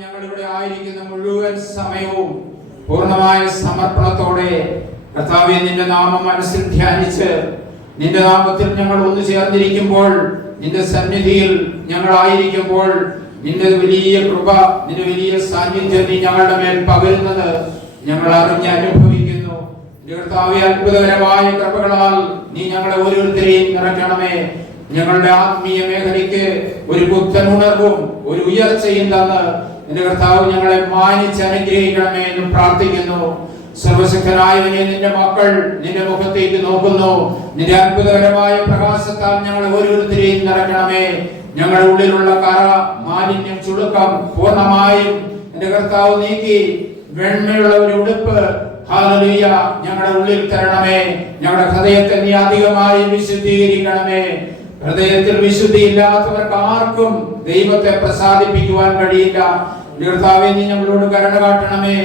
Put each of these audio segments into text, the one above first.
ഞങ്ങളിവിടെ ആയിരിക്കുന്ന മുഴുവൻ സമയവും പൂർണ്ണമായ സമർപ്പണത്തോടെ കർത്താവേ നിന്റെ നാമം മനസ്സിൽ ധ്യാനിച്ച് നിന്റെ നാമത്തിൽ ഞങ്ങൾ ഒന്നു ചേർന്നിരിക്കുമ്പോൾ, നിന്റെ സന്നിധിയിൽ ഞങ്ങളായിരിക്കുമ്പോൾ നിന്റെ വലിയ കൃപ, നിന്റെ വലിയ സാന്നിധ്യം നീ ഞങ്ങളുടെ മേൽ പകരുന്നത് ഞങ്ങൾ അറിഞ്ഞ് അനുഭവിക്കുന്നു. കർത്താവേ, അത്ഭുതകരമായ കൃപകളാൽ നീ ഞങ്ങളെ ഓരോരുത്തരെയും നിറയ്ക്കണമേ. ഞങ്ങളുടെ ആത്മീയ മേഖലയ്ക്ക് ഒരു പുത്തൻ ഉണർവും ഒരു ഉയർച്ചയും തന്ന് എന്റെ കർത്താവ് ഞങ്ങളെ മാനിച്ച് അനുഗ്രഹിക്കണമേ എന്ന് പ്രാർത്ഥിക്കുന്നു. സർവശക്തനായവനെ, നിന്റെ മക്കൾ നിന്റെ മുഖത്തേക്ക് നോക്കുന്നു. നിന്റെ അത്ഭുതകരമായ പ്രകാശത്താൽ ഞങ്ങളെ ഓരോരുത്തരെയും നിറയ്ക്കണമേ. ഞങ്ങളുടെ ഉള്ളിലുള്ള കറ, മാലിന്യം, ചുളുക്കം പൂർണ്ണമായും എന്റെ കർത്താവ് നീക്കി വെണ്മയുള്ള ഒരു ഉടുപ്പ് ഹല്ലേലൂയ ഞങ്ങളുടെ ഉള്ളിൽ തരണമേ. ഞങ്ങളുടെ ഹൃദയത്തെ നീ അധികമായി വിശുദ്ധീകരിക്കണമേ. ഹൃദയത്തിൽ വിശുദ്ധി ഇല്ലാത്തവർക്ക് ആർക്കും ദൈവത്തെ പ്രസാദിപ്പിക്കുവാൻ കഴിയില്ല. കർത്താവേ, നീ ഞങ്ങളോട് കരുണ കാട്ടണമേ.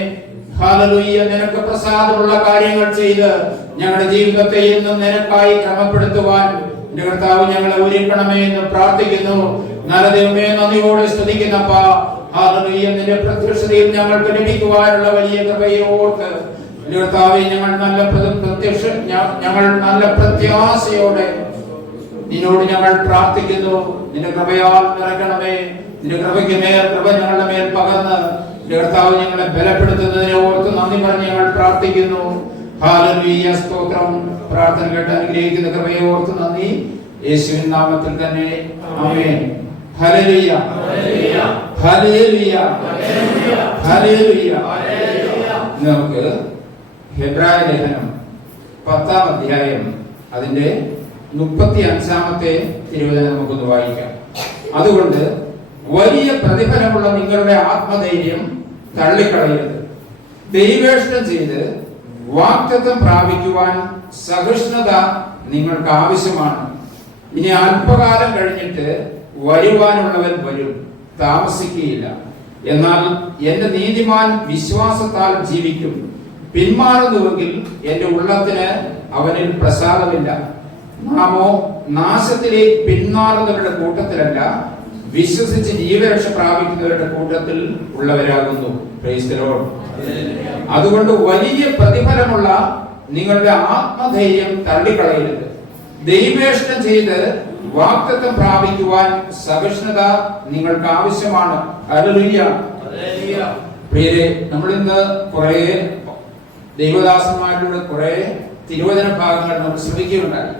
ഹല്ലേലൂയ, നിനക്ക് പ്രസാദമുള്ള കാര്യങ്ങൾ ചെയ്ത് ഞങ്ങളുടെ ജീവിതത്തെ എന്നും നിനക്കായി ക്രമപ്പെടുത്തുവാൻ എന്റെ കർത്താവ് ഞങ്ങളെ ഒരുക്കണമേ എന്ന് പ്രാർത്ഥിക്കുന്നു. നല്ല ദൈവമേ, നന്ദിയോടെ സ്തുതിക്കുന്നപ്പാ. ഹല്ലേലൂയ, നിന്റെ പ്രത്യക്ഷതയിൽ ഞങ്ങൾക്ക് ലഭിക്കുവാനുള്ള വലിയ കൃപയെ ഓർത്ത് കർത്താവേ, ഞങ്ങൾ നല്ല പ്രത്യാശയോടെ നിന്നോട് ഞങ്ങൾ പ്രാർത്ഥിക്കുന്നു. നിന്റെ കൃപയാൽ നിറയ്ക്കണമേ. നിന്റെ കൃപയ്ക്ക് മേൽ കൃപ ഞങ്ങളുടെ മേൽ പകർന്ന് കർത്താവ് ഞങ്ങളെ ബലപ്പെടുത്തുന്നതിനെ ഓർത്ത് നന്ദി പറഞ്ഞ് ഞങ്ങൾ പ്രാർത്ഥിക്കുന്നു. ഹല്ലേലൂയ, സ്തോത്രം. പ്രാർത്ഥന കേട്ട് അനുഗ്രഹിക്കുന്ന കൃപയെ ഓർത്ത് നന്ദി. യേശുവിൻ നാമത്തിൽ തന്നെ ആമേൻ. Hallelujah, hallelujah, hallelujah. നമുക്ക് ഹെബ്രായ ലേഖനം 10-ാം അധ്യായം അതിന്റെ 35-ാമത്തെ തിരുവചനം നമുക്കൊന്ന് വായിക്കാം. അതുകൊണ്ട് വലിയ പ്രതിഫലമുള്ള നിങ്ങളുടെ ആത്മധൈര്യം തള്ളിക്കളയരുത്. ദൈവേഷ്ടം ചെയ്ത് വാഗ്ദത്തം പ്രാപിക്കുവാൻ സഹിഷ്ണുത നിങ്ങൾക്ക് ആവശ്യമാണ്. ഇനി അല്പകാലം കഴിഞ്ഞിട്ട് വരുവാനുള്ളവൻ വരും, താമസിക്കുകയില്ല. എന്നാൽ എന്റെ നീതിമാൻ വിശ്വാസത്താൽ ജീവിക്കും. പിന്മാറുന്നുവെങ്കിൽ എന്റെ ഉള്ളത്തിന് അവനിൽ പ്രസാദമില്ല. നാമോ നാശത്തിലേക്ക് പിന്മാറുന്നവരുടെ കൂട്ടത്തിലല്ല, വിശ്വസിച്ച് ജീവരക്ഷ പ്രാപിക്കുന്നവരുടെ കൂട്ടത്തിൽ ഉള്ളവരാകുന്നു. Praise the Lord. അതുകൊണ്ട് വലിയ പ്രതിഫലമുള്ള നിങ്ങളുടെ ആത്മധൈര്യം തള്ളിക്കളയരുത്. ദൈവേഷ്ടം ചെയ്ത് വാഗ്ദത്തം പ്രാപിക്കുവാൻ സഹിഷ്ണുത നിങ്ങൾക്ക് ആവശ്യമാണ്. ഹല്ലേലൂയ. പ്രിയരെ, നമ്മൾ ഇന്ന് കുറെ ദൈവദാസന്മാരുടെ കുറെ തിരുവചന ഭാഗങ്ങൾ നമ്മൾ ശ്രമിക്കുകയുണ്ടായി.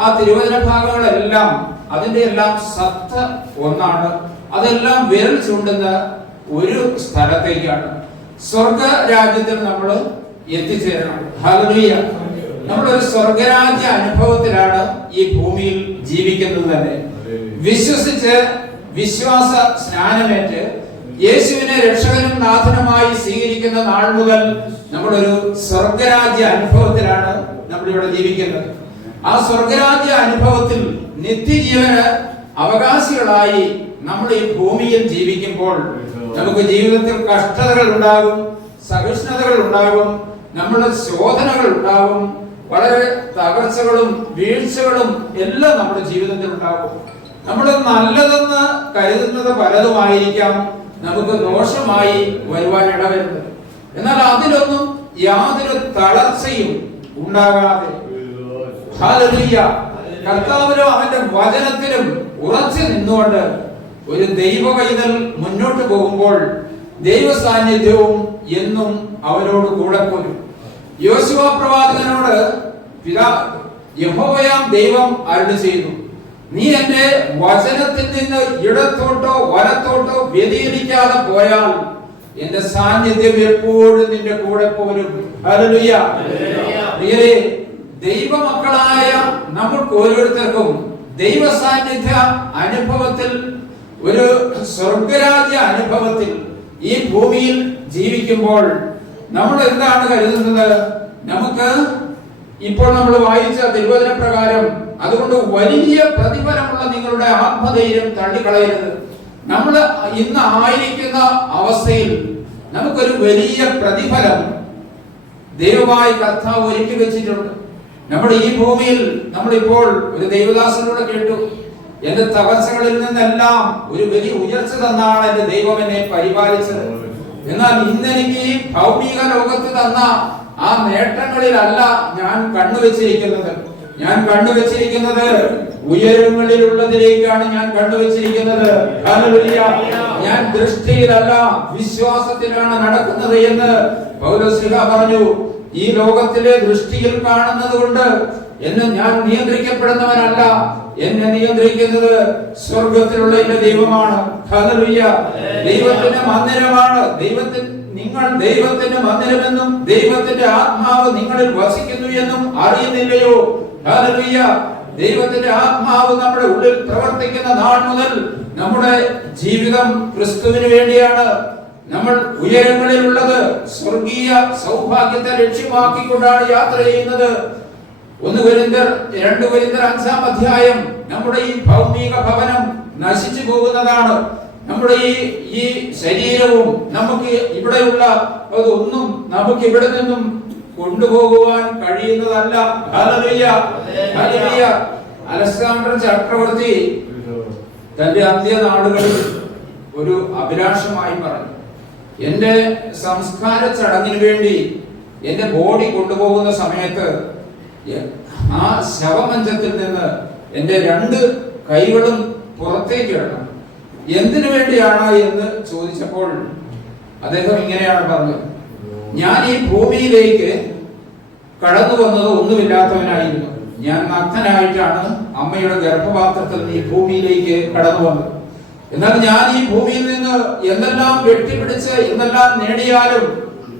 ആ തിരുവചന ഭാഗങ്ങളെല്ലാം അതിന്റെ എല്ലാം സത്ത ഒന്നാണ്. അതെല്ലാം വിരൽ ചൂണ്ടുന്ന ഒരു സ്ഥലത്തേക്കാണ്. സ്വർഗ രാജ്യത്തിൽ നമ്മൾ എത്തിച്ചേരണം. ഹല്ലേലൂയ. നമ്മളൊരു സ്വർഗരാജ്യ അനുഭവത്തിലാണ് ഈ ഭൂമിയിൽ ജീവിക്കുന്നത് തന്നെ. വിശ്വസിച്ച് വിശ്വാസ സ്നാനമേറ്റ് യേശുവിനെ രക്ഷകനും നാഥനുമായി സ്വീകരിക്കുന്ന നാൾ മുതൽ നമ്മളൊരു സ്വർഗരാജ്യ അനുഭവത്തിലാണ് നമ്മളിവിടെ ജീവിക്കുന്നത്. ആ സ്വർഗരാജ്യ അനുഭവത്തിൽ നിത്യജീവന് അവകാശികളായി നമ്മൾ ഈ ഭൂമിയിൽ ജീവിക്കുമ്പോൾ നമുക്ക് ജീവിതത്തിൽ കഷ്ടതകൾ ഉണ്ടാകും, സഹിഷ്ണുതകൾ ഉണ്ടാകും, നമ്മുടെ ശോധനകൾ ഉണ്ടാകും, വളരെ തകർച്ചകളും വീഴ്ചകളും എല്ലാം നമ്മുടെ ജീവിതത്തിൽ ഉണ്ടാകും. നമ്മൾ നല്ലതെന്ന് കരുതുന്നത് പലതുമായിരിക്കാം നമുക്ക് ദോഷമായി വരുവാൻ ഇടവരുന്നത്. എന്നാൽ അതിലൊന്നും യാതൊരു തളർച്ചയും ഉണ്ടാകാതെ ഹല്ലേലൂയ കർത്താവിലും അവന്റെ വചനത്തിലും ഉറച്ചു നിന്നുകൊണ്ട് ഒരു ദൈവ പൈതൽ മുന്നോട്ട് പോകുമ്പോൾ ദൈവ സാന്നിധ്യവും എന്നും അവരോട് കൂടെ പോരും. യോശുവ പ്രവാചകനോട് യഹോവയാം ദൈവം അരുളി ചെയ്തു, നീ എന്റെ വചനത്തിൽ നിന്ന് ഇടത്തോട്ടോ വലത്തോട്ടോ വ്യതിചലിക്കാതെ പോയാൽ എന്റെ സാന്നിധ്യം എപ്പോഴും നിന്റെ കൂടെ പോരും. ഹല്ലേലൂയ. പ്രിയരേ, ദൈവമക്കളായ നമുക്ക് ഓരോരുത്തർക്കും ദൈവ സാന്നിധ്യ അനുഭവത്തിൽ, ഒരു സ്വർഗരാജ്യ അനുഭവത്തിൽ ഈ ഭൂമിയിൽ ജീവിക്കുമ്പോൾ നമ്മൾ എന്താണ് കരുതുന്നത്? നമുക്ക് ഇപ്പോൾ നമ്മൾ വായിച്ച തിരുവചന പ്രകാരം, അതുകൊണ്ട് വലിയ പ്രതിഫലമുള്ള നിങ്ങളുടെ ആത്മധൈര്യം തള്ളിക്കളയരുത്. നമ്മൾ ഇന്ന് ആയിരിക്കുന്ന അവസ്ഥയിൽ നമുക്കൊരു വലിയ പ്രതിഫലം ദൈവമായി കർത്താവ് ഒരുക്കി വെച്ചിട്ടുണ്ട്. നമ്മുടെ ഈ ഭൂമിയിൽ നമ്മളിപ്പോൾ ഒരു ദൈവദാസനോട് കേട്ടു, എന്റെ തകർച്ചകളിൽ നിന്നെല്ലാം ഒരു വലിയ ഉയർച്ച തന്നാണ് എന്റെ ദൈവം എന്നെ പരിപാലിച്ചത്. എന്നാൽ ഇന്നെനിക്ക് ഈ ഭൗമിക ലോകത്ത് തന്ന ആ നേട്ടങ്ങളിലല്ല ഞാൻ കണ്ണുവെച്ചിരിക്കുന്നത്. ഞാൻ കണ്ണുവെച്ചിരിക്കുന്നത് ഉയരങ്ങളിലുള്ളതിലേക്കാണ് ഞാൻ കണ്ണുവെച്ചിരിക്കുന്നത്. ഹല്ലേലൂയ. ഞാൻ ദൃഷ്ടിയിലല്ല വിശ്വാസത്തിലാണ് നടക്കുന്നത് എന്ന് പൗലോസ് പറഞ്ഞു. ഈ ലോകത്തിലെ ദൃഷ്ടിയിൽ കാണുന്നത് കൊണ്ട് എന്നെ ഞാൻ നിയന്ത്രിക്കപ്പെടുന്നവനല്ല. എന്നെ നിയന്ത്രിക്കുന്നത് സ്വർഗത്തിലുള്ള എന്റെ ദൈവമാണ്. ഹല്ലേലൂയ. ദൈവത്തിന്റെ മന്ദിരമാണ്. നിങ്ങൾ ദൈവത്തിന്റെ മന്ദിരമെന്നും ദൈവത്തിന്റെ ആത്മാവ് നിങ്ങളിൽ വസിക്കുന്നു എന്നും അറിയുന്നില്ലയോ? ഹല്ലേലൂയ. ദൈവത്തിന്റെ ആത്മാവ് നമ്മുടെ ഉള്ളിൽ പ്രവർത്തിക്കുന്ന നാൾ മുതൽ നമ്മുടെ ജീവിതം ക്രിസ്തുവിന് വേണ്ടിയാണ്. നമ്മൾ ഉയരങ്ങളിലുള്ളത് സ്വർഗീയ സൗഭാഗ്യത്തെ ലക്ഷ്യമാക്കിക്കൊണ്ടാണ് യാത്ര ചെയ്യുന്നത്. 1 കൊരിന്ത്യർ 2 കൊരിന്ത്യർ 5-ാം അധ്യായം നമ്മുടെ ഈ ഭൗമിക ഭവനം നശിച്ചു പോകുന്നതാണ്. നമ്മുടെ ഈ ശരീരവും നമുക്ക് ഇവിടെയുള്ള അതൊന്നും നമുക്ക് ഇവിടെ നിന്നും കൊണ്ടുപോകുവാൻ കഴിയുന്നതല്ല. ഹല്ലേലൂയ. ഹല്ലേലൂയ. അലക്സാണ്ടർ ചക്രവർത്തി തന്റെ അന്ത്യനാളുകളിൽ ഒരു അഭിലാഷമായി പറഞ്ഞു, എന്റെ സംസ്കാര ചടങ്ങിന് വേണ്ടി എന്റെ ബോഡി കൊണ്ടുപോകുന്ന സമയത്ത് ആ ശവമഞ്ചത്തിൽ നിന്ന് എന്റെ 2 കൈകളും പുറത്തേക്ക് ഇടണം. എന്തിനു വേണ്ടിയാണ് എന്ന് ചോദിച്ചപ്പോൾ അദ്ദേഹം ഇങ്ങനെയാണ് പറഞ്ഞത്, ഞാൻ ഈ ഭൂമിയിലേക്ക് കടന്നു വന്നത് ഒന്നുമില്ലാത്തവനായിരുന്നു. ഞാൻ നഗ്നനായിട്ടാണ് അമ്മയുടെ ഗർഭപാത്രത്തിൽ ഈ ഭൂമിയിലേക്ക് കടന്നു വന്നത്. എന്നാൽ ഞാൻ ഈ ഭൂമിയിൽ നിന്ന് എന്തെല്ലാം വെട്ടിപ്പിടിച്ച് എന്തെല്ലാം നേടിയാലും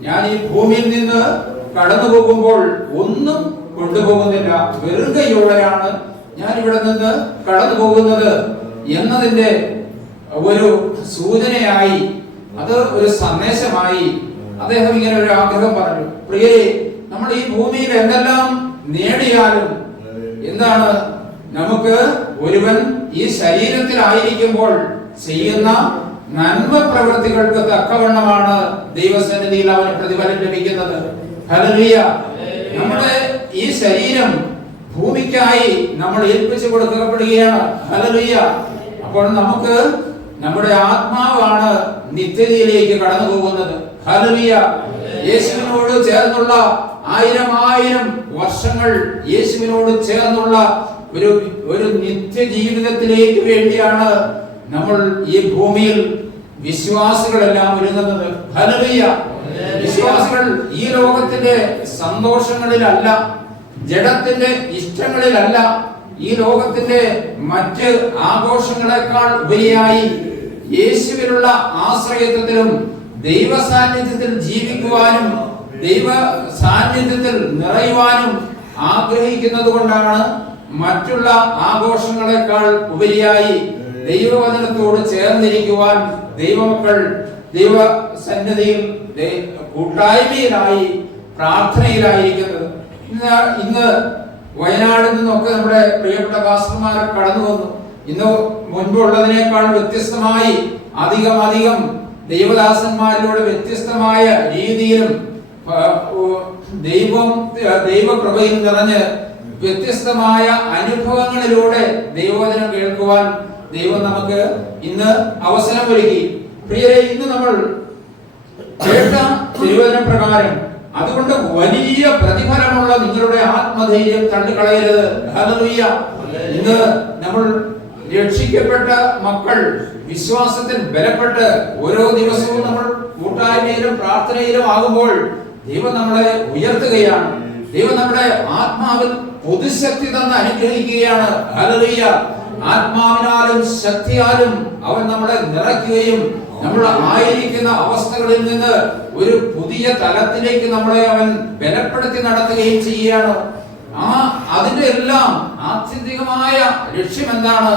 ഞാൻ ഈ ഭൂമിയിൽ നിന്ന് കടന്നു പോകുമ്പോൾ ഒന്നും കൊണ്ടുപോകുന്നില്ല. വെറും കൈയോടെയാണ് ഞാൻ ഇവിടെ നിന്ന് കടന്നു പോകുന്നത് എന്നതിന്റെ ഒരു സൂചനയായി, അത് ഒരു സന്ദേശമായി അദ്ദേഹം ഇങ്ങനെ ഒരു ആഗ്രഹം പറഞ്ഞു. പ്രിയരെ, നമ്മൾ ഈ ഭൂമിയിൽ എന്തെല്ലാം നേടിയാലും എന്താണ്, നമുക്ക് ഒരുവൻ ഈ ശരീരത്തിലായിരിക്കുമ്പോൾ ചെയ്യുന്ന നന്മ പ്രവൃത്തികൾക്ക് തക്കവണ്ണമാണ് ദൈവസന്നിധിയിൽ അവന് പ്രതിഫലം ലഭിക്കുന്നത്. ഹല്ലേലൂയ. നമ്മുടെ ഈ ശരീരം ഭൂമിക്കായി നമ്മൾ ഏൽപ്പിച്ചു കൊടുക്കപ്പെടുകയാണ്. ഹല്ലേലൂയ. അപ്പോൾ നമുക്ക് നമ്മുടെ ആത്മാവാണ് നിത്യതയിലേക്ക് കടന്നു പോകുന്നത്. ഹല്ലേലൂയ. യേശുവിനോട് ചേർന്നുള്ള 1000 വർഷങ്ങൾ യേശുവിനോട് ചേർന്നുള്ള ഒരു നിത്യജീവിതത്തിലേക്ക് വേണ്ടിയാണ് നമ്മൾ ഈ ഭൂമിയിൽ വിശ്വാസികളെല്ലാം ഒരുങ്ങുന്നത്. ഹല്ലേലൂയ. വിശ്വാസികൾ ഈ ലോകത്തിന്റെ സന്തോഷങ്ങളിലല്ല, ജഡത്തിന്റെ ഇഷ്ടങ്ങളിലല്ല, ഈ ലോകത്തിന്റെ മറ്റ് ആഘോഷങ്ങളെക്കാൾ ഉപരിയായി യേശുവിലുള്ള ആശ്രയത്വത്തിലും ദൈവ സാന്നിധ്യത്തിൽ ജീവിക്കുവാനും ദൈവ സാന്നിധ്യത്തിൽ നിറയുവാനും ആഗ്രഹിക്കുന്നത് കൊണ്ടാണ് മറ്റുള്ള ആഘോഷങ്ങളെക്കാൾ ഉപരിയായി ദൈവവചനത്തോട് ചേർന്നിരിക്കുവാൻ ദൈവമക്കൾ ദൈവ സന്നിധിയിൽ കൂട്ടായ്മയിലായി പ്രാർത്ഥനയിലായിരിക്കുന്നത്. ഇന്ന് വയനാടിൽ നിന്നൊക്കെ നമ്മുടെ പ്രിയപ്പെട്ട പാസ്റ്റർമാർ കടന്നു വന്നു. ഇന്ന് മുൻപുള്ളതിനേക്കാൾ വ്യത്യസ്തമായി അധികം ദൈവദാസന്മാരിലൂടെ വ്യത്യസ്തമായ രീതിയിലും ദൈവകൃപയിൽ നിറഞ്ഞ് വ്യത്യസ്തമായ അനുഭവങ്ങളിലൂടെ ദൈവവചനം കേൾക്കുവാൻ ദൈവം നമുക്ക് ഇന്ന് അവസരമൊരുക്കി. പ്രിയരെ, ഇന്ന് നമ്മൾ കേട്ട തിരുവചന പ്രകാരം അതുകൊണ്ട് വലിയ പ്രതിഫലമുള്ള നിങ്ങളുടെ ആത്മധൈര്യം തള്ളിക്കളയരുത്. ഹല്ലേലൂയ. ഇന്ന് നമ്മൾ രക്ഷിക്കപ്പെട്ട മക്കൾ വിശ്വാസത്തിൽ ബലപ്പെട്ട് ഓരോ ദിവസവും നമ്മൾ കൂട്ടായ്മയിലും പ്രാർത്ഥനയിലും ആകുമ്പോൾ ദൈവം നമ്മളെ ഉയർത്തുകയാണ്. ദൈവം നമ്മുടെ ആത്മാവിൽ പുതുശക്തി തന്ന് അനുഗ്രഹിക്കുകയാണ്. ഹല്ലേലൂയ. ആത്മാവിനാലും ശക്തിയാലും അവൻ നമ്മളെ നിറയ്ക്കുകയും നമ്മൾ ആയിരിക്കുന്ന അവസ്ഥകളിൽ നിന്ന് ഒരു പുതിയ തലത്തിലേക്ക് നമ്മളെ അവൻ ബലപ്പെടുത്തി നടത്തുകയും ചെയ്യുകയാണ്. അതിന്റെ എല്ലാം ആത്യന്തികമായ ലക്ഷ്യം എന്താണ്?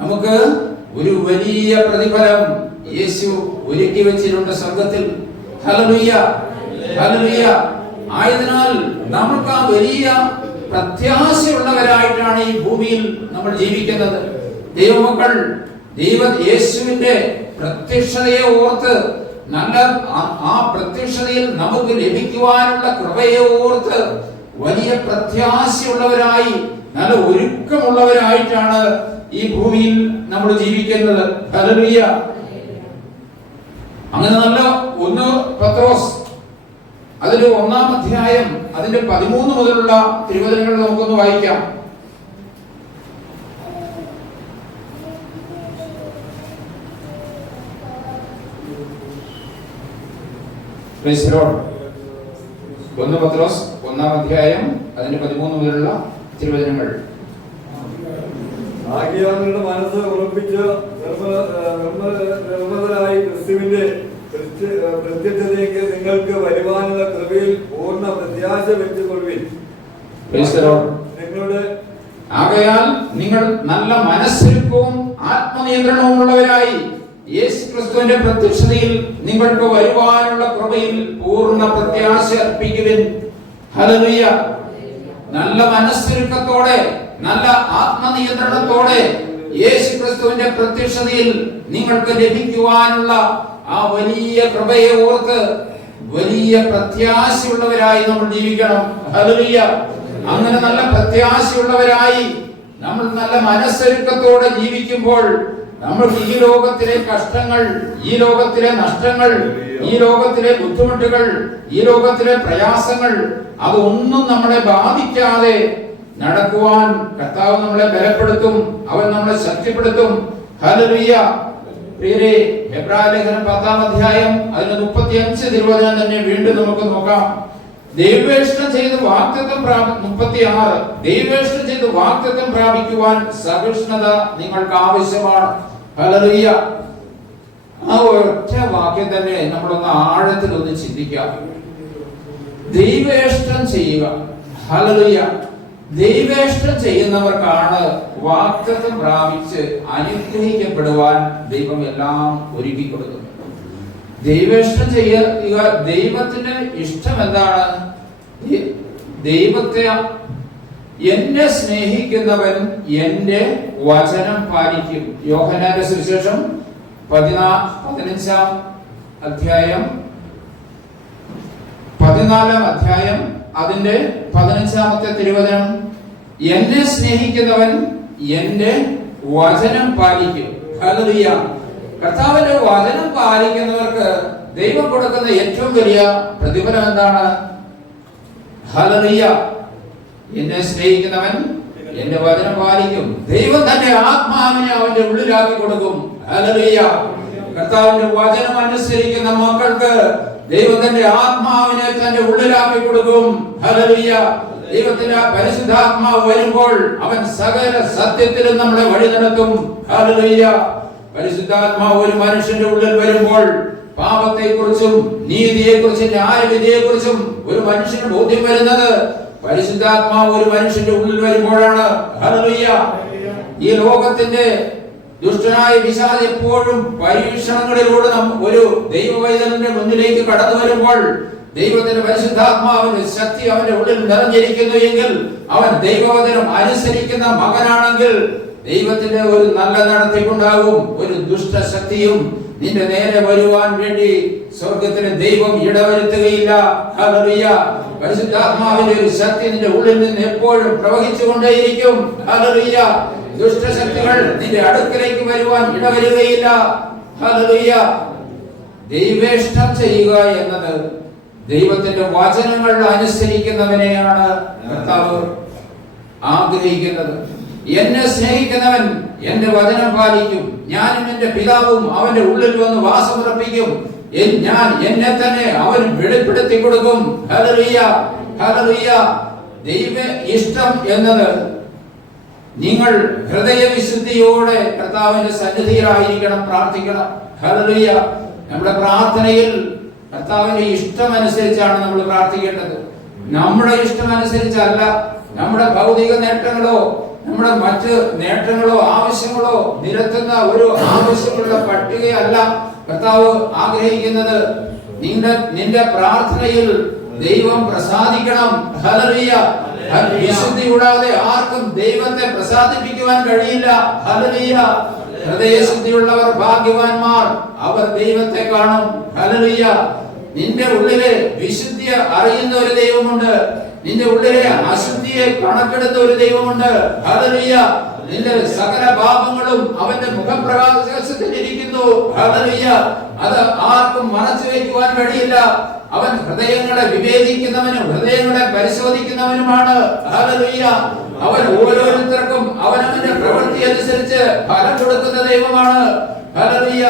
നമുക്ക് ഒരു വലിയ പ്രതിഫലം യേശു ഒരുക്കി വെച്ചിട്ടുണ്ട് സ്വർഗത്തിൽ. ഹല്ലേലൂയ. ഹല്ലേലൂയ. ആയതിനാൽ നമുക്ക് ആ വലിയ പ്രത്യാശയുള്ളവരായിട്ടാണ് ഈ ഭൂമിയിൽ നമ്മൾ ജീവിക്കുന്നത്. ദൈവമക്കൾ യേശുവിന്റെ പ്രത്യക്ഷതയെ ഓർത്ത് ആ പ്രത്യക്ഷതയിൽ നമുക്ക് ലഭിക്കുവാനുള്ള കൃപയെ ഓർത്ത് വലിയ പ്രത്യാശയുള്ളവരായി നല്ല ഒരുക്കമുള്ളവരായിട്ടാണ് ഈ ഭൂമിയിൽ നമ്മൾ ജീവിക്കുന്നത്. ഹല്ലേലൂയ. അങ്ങനെ നല്ല 1 പത്രോസ് അതിന്റെ 1-ാം അധ്യായം അതിന്റെ 13 മുതലുള്ള തിരുവചനങ്ങൾ നമുക്കൊന്ന് വായിക്കാം. Praise the Lord. 1 പത്രോസ് 1-ാം അധ്യായം അതിന്റെ 13 മുതലുള്ള തിരുവചനങ്ങൾ. ആകയാൽ നിങ്ങളുടെ മനസ്സ് ഉറപ്പിച്ച് നിർമ്മലരായി ക്രിസ്തുവിന്റെ പ്രത്യക്ഷതയ്ക്ക് നിങ്ങൾക്ക് വരുവാനുള്ള കൃപയിൽ പൂർണ്ണ പ്രത്യാശ വെച്ചുകൊള്ളുവിൻ. ആകയാൽ നിങ്ങൾ നല്ല മനസ്സിരുപ്പവും ആത്മനിയന്ത്രണവും ഉള്ളവരായി യേശു ക്രിസ്തുവിന്റെ പ്രത്യക്ഷതയിൽ നിങ്ങൾക്ക് വരുവാനുള്ള കൃപയിൽ പൂർണ്ണ പ്രത്യാശ അർപ്പിക്കുവിൻ. ഹല്ലേലൂയ. നല്ല മനസ്സിരുക്കത്തോടെ നല്ല ആത്മനിയന്ത്രണത്തോടെ യേശു ക്രിസ്തുവിന്റെ പ്രത്യക്ഷതയിൽ നിങ്ങൾക്ക് ലഭിക്കുവാനുള്ള ആ വലിയ കൃപയെ ഓർത്ത് വലിയ പ്രത്യാശയുള്ളവരായി നമ്മൾ ജീവിക്കണം. ഹല്ലേലൂയ. അങ്ങനെ നല്ല പ്രത്യാശയുള്ളവരായി നമ്മൾ നല്ല മനസ്സൊരുക്കത്തോടെ ജീവിക്കുമ്പോൾ നമ്മൾക്ക് ഈ ലോകത്തിലെ കഷ്ടങ്ങൾ, ഈ ലോകത്തിലെ നഷ്ടങ്ങൾ, ഈ ലോകത്തിലെ ബുദ്ധിമുട്ടുകൾ, ഈ ലോകത്തിലെ പ്രയാസങ്ങൾ അതൊന്നും നമ്മളെ ബാധിക്കാതെ നടക്കുവാൻ കർത്താവ് നമ്മളെ ബലപ്പെടുത്തും. അവൻ നമ്മളെ ശക്തിപ്പെടുത്തും. ഹല്ലേലൂയ. പ്രിയരേ, എബ്രായ ലേഖനം 10-ാം അധ്യായം അതിന് 35 തിരുവചനം തന്നെ വീണ്ടും നമുക്ക് നോക്കാം. ദൈവേഷ്ടം ചെയ്ത് വാഗ്ദത്തം 36 ദൈവേഷ്ടം ചെയ്ത് വാഗ്ദത്തം പ്രാപിക്കുവാൻ സഹിഷ്ണുത നിങ്ങൾക്ക് ആവശ്യമാണ്. ഹല്ലേലൂയ. ആ ഒറ്റ വാക്യം തന്നെ നമ്മളൊന്ന് ആഴത്തിലൊന്ന് ചിന്തിക്കാം. ദൈവേഷ്ടം ചെയ്യുക. ഹല്ലേലൂയ. ദൈവേഷ്ടം ചെയ്യുന്നവർക്കാണ് വാഗ്ദത്തം പ്രാപിച്ച് അനുഗ്രഹിക്കപ്പെടുവാൻ ദൈവം എല്ലാം ഒരുക്കി കൊടുക്കുന്നത്. ദൈവേഷ്ടം ചെയ്യുക. ദൈവത്തിന്റെ ഇഷ്ടം എന്താണ്? ദൈവത്തെ എന്നെ സ്നേഹിക്കുന്നവൻ എന്റെ വചനം പാലിക്കും. യോഹന്നാന്റെ സുവിശേഷം 15-ാം അധ്യായം 14-ാം അധ്യായം അതിന്റെ 15-ാമത്തെ തിരുവചനം. എന്നെ സ്നേഹിക്കുന്നവൻ എന്റെ വചനം പാലിക്കും. ഹല്ലേലൂയ. കർത്താവിന്റെ വചനം പാലിക്കുന്നവർക്ക് ദൈവം കൊടുക്കുന്ന ഏറ്റവും വലിയ പ്രതിഫലം എന്താണ്? ഹല്ലേലൂയ. എന്നെ സ്നേഹിക്കുന്നവൻ എന്റെ വചനം പാലിക്കും. ദൈവം തന്റെ ആത്മാവിനെ അവന്റെ ഉള്ളിലാക്കി കൊടുക്കും. ഹല്ലേലൂയ. കർത്താവിന്റെ വചനം അനുസരിക്കുന്ന മക്കൾക്ക് ദൈവം തന്റെ ആത്മാവിനെ തന്റെ ഉള്ളിലാക്കി കൊടുക്കും. ഹല്ലേലൂയ. ദൈവത്തിന്റെ പരിശുദ്ധാത്മാവ് വരുമ്പോൾ അവൻ സകല സത്യത്തിലും നമ്മളെ വഴി നടത്തും. ഹല്ലേലൂയ. പരിശുദ്ധാത്മാവ് ഒരു മനുഷ്യന്റെ ഉള്ളിൽ വരുമ്പോൾ പാപത്തെക്കുറിച്ചും നീതിയെക്കുറിച്ചും ന്യായവിധിയെക്കുറിച്ചും ഒരു മനുഷ്യന് ബോധ്യം വരുന്നത് പരിശുദ്ധാത്മാവ് ഒരു മനുഷ്യന്റെ ഉള്ളിൽ വരുമ്പോഴാണ്. ഹല്ലേലൂയ. ഈ ലോകത്തിന്റെ ദുഷ്ടനായ പിശാച് എപ്പോഴും പരീക്ഷണങ്ങളിലൂടെ ഒരു ദൈവവൈതലിന്റെ മുന്നിലേക്ക് കടന്നു വരുമ്പോൾ ദൈവത്തിന്റെ പരിശുദ്ധാത്മാവിന്റെ ശക്തി അവന്റെ ഉള്ളിൽ നിറഞ്ഞിരിക്കുന്നു എങ്കിൽ അവൻ ദൈവവചനം അനുസരിക്കുന്ന മകനാണെങ്കിൽ ദൈവത്തിന്റെ ഒരു നല്ല നടത്തിപ്പുണ്ടാകും. ഒരു ദുഷ്ടശക്തിയും നിന്റെ നേരെ വരുവാൻ വേണ്ടി സ്വർഗത്തിലെ ദൈവം ഇടവരുത്തുകയില്ല. ഹല്ലേലൂയ. പരിശുദ്ധാത്മാവിന്റെ ഒരു ശക്തി നിന്റെ ഉള്ളിൽ നിന്ന് എപ്പോഴും പ്രവഹിച്ചുകൊണ്ടേയിരിക്കും. ഹല്ലേലൂയ. ദുഷ്ടശക്തികൾ നിന്റെ അടുക്കലേക്ക് വരുവാൻ ഇടവരുകയില്ല. ഹല്ലേലൂയ. ദൈവേഷ്ടം ചെയ്യുക എന്നത് ദൈവത്തിന്റെ വചനങ്ങൾ അനുസരിക്കുന്നവനെയാണ് കർത്താവ് ആഗ്രഹിക്കുന്നത്. എന്നെ സ്നേഹിക്കുന്നവൻ എന്റെ വചനം പാലിക്കും. ഞാനും എന്റെ പിതാവും അവന്റെ ഉള്ളിൽ വന്ന് വാസമുറപ്പിക്കും. ഞാൻ എന്നെ തന്നെ അവൻ വെളിപ്പെടുത്തി കൊടുക്കും. ഹല്ലേലൂയ. ഹല്ലേലൂയ. ദൈവ ഇഷ്ടം എന്നത് നിങ്ങൾ ഹൃദയവിശുദ്ധിയോടെ കർത്താവിന്റെ സന്നിധിയിലായിരിക്കണം, പ്രാർത്ഥിക്കണം. ഹല്ലേലൂയ. നമ്മുടെ പ്രാർത്ഥനയിൽ കർത്താവിന്റെ ഇഷ്ടമനുസരിച്ചാണ് നമ്മൾ പ്രാർത്ഥിക്കേണ്ടത്. നമ്മുടെ ഇഷ്ടമനുസരിച്ചല്ല. നമ്മുടെ ഭൗതിക നേട്ടങ്ങളോ നമ്മുടെ മറ്റ് നേട്ടങ്ങളോ ആവശ്യങ്ങളോ നിരത്തുന്ന ഒരു ആവശ്യമുള്ള പട്ടികയല്ല കർത്താവ് ആഗ്രഹിക്കുന്നത്. നിന്റെ പ്രാർത്ഥനയിൽ ദൈവം പ്രസാദിക്കണം. ഹല്ലേലൂയ. വിശുദ്ധി കൂടാതെ ആർക്കും ദൈവത്തെ പ്രസാദിപ്പിക്കുവാൻ കഴിയില്ല. ഹല്ലേലൂയ. ഹൃദയശുദ്ധിയുള്ളവർ ഭാഗ്യവാന്മാർ, അവർ ദൈവത്തെ കാണും. ഹല്ലേലൂയ. നിന്റെ ഉള്ളിലെ വിശുദ്ധി അറിയുന്ന ഒരു ദൈവമുണ്ട്. നിന്റെ ഉള്ളിലെ അശുദ്ധിയെ കണക്കെടുത്ത ഒരു ദൈവമുണ്ട്. ഹല്ലേലൂയ. നിന്റെ സകല പാപങ്ങളും അവന്റെ മുഖപ്രകാശത്തിൽ ഇരിക്കുന്നു. ഹല്ലേലൂയ. അത് ആർക്കും മറച്ചു വയ്ക്കുവാൻ കഴിയില്ല. അവൻ ഹൃദയങ്ങളെ വിവേചിക്കുന്നവനും ഹൃദയങ്ങളെ പരിശോധിക്കുന്നവനുമാണ്. ഹല്ലേലൂയ. അവൻ ഓരോരുത്തർക്കും അവനവന്റെ പ്രവൃത്തി അനുസരിച്ച് ഫലം കൊടുക്കുന്ന ദൈവമാണ്. ഹല്ലേലൂയ.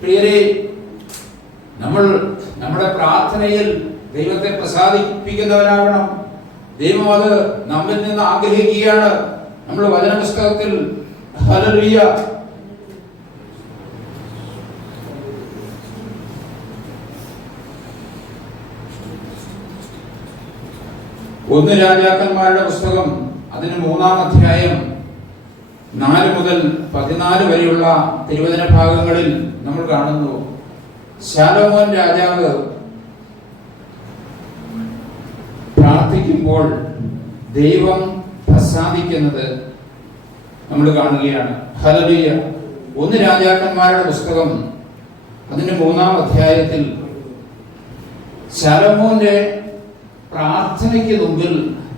പ്രിയരേ, നമ്മൾ നമ്മുടെ പ്രാർത്ഥനയിൽ ദൈവത്തെ പ്രസാദിപ്പിക്കുന്നവരാകണം. ദൈവം അത് നമ്മിൽ നിന്ന് ആഗ്രഹിക്കുകയാണ്. നമ്മൾ വചനപുസ്തകത്തിൽ ഹല്ലേലൂയ ഒന്ന് രാജാക്കന്മാരുടെ പുസ്തകം അതിന് 3-ാം അധ്യായം 4 മുതൽ 14 വരെയുള്ള തിരുവചന ഭാഗങ്ങളിൽ നമ്മൾ കാണുന്നു, ശലോമോൻ രാജാവ് പ്രാർത്ഥിക്കുമ്പോൾ ദൈവം പ്രസാദിക്കുന്നത് നമ്മൾ കാണുകയാണ്. ഹല്ലേലൂയ. ഒന്ന് രാജാക്കന്മാരുടെ പുസ്തകം അതിന്റെ 3-ാം അധ്യായത്തിൽ ശലോമോന്റെ പ്രാർത്ഥനയ്ക്ക് മുമ്പിൽ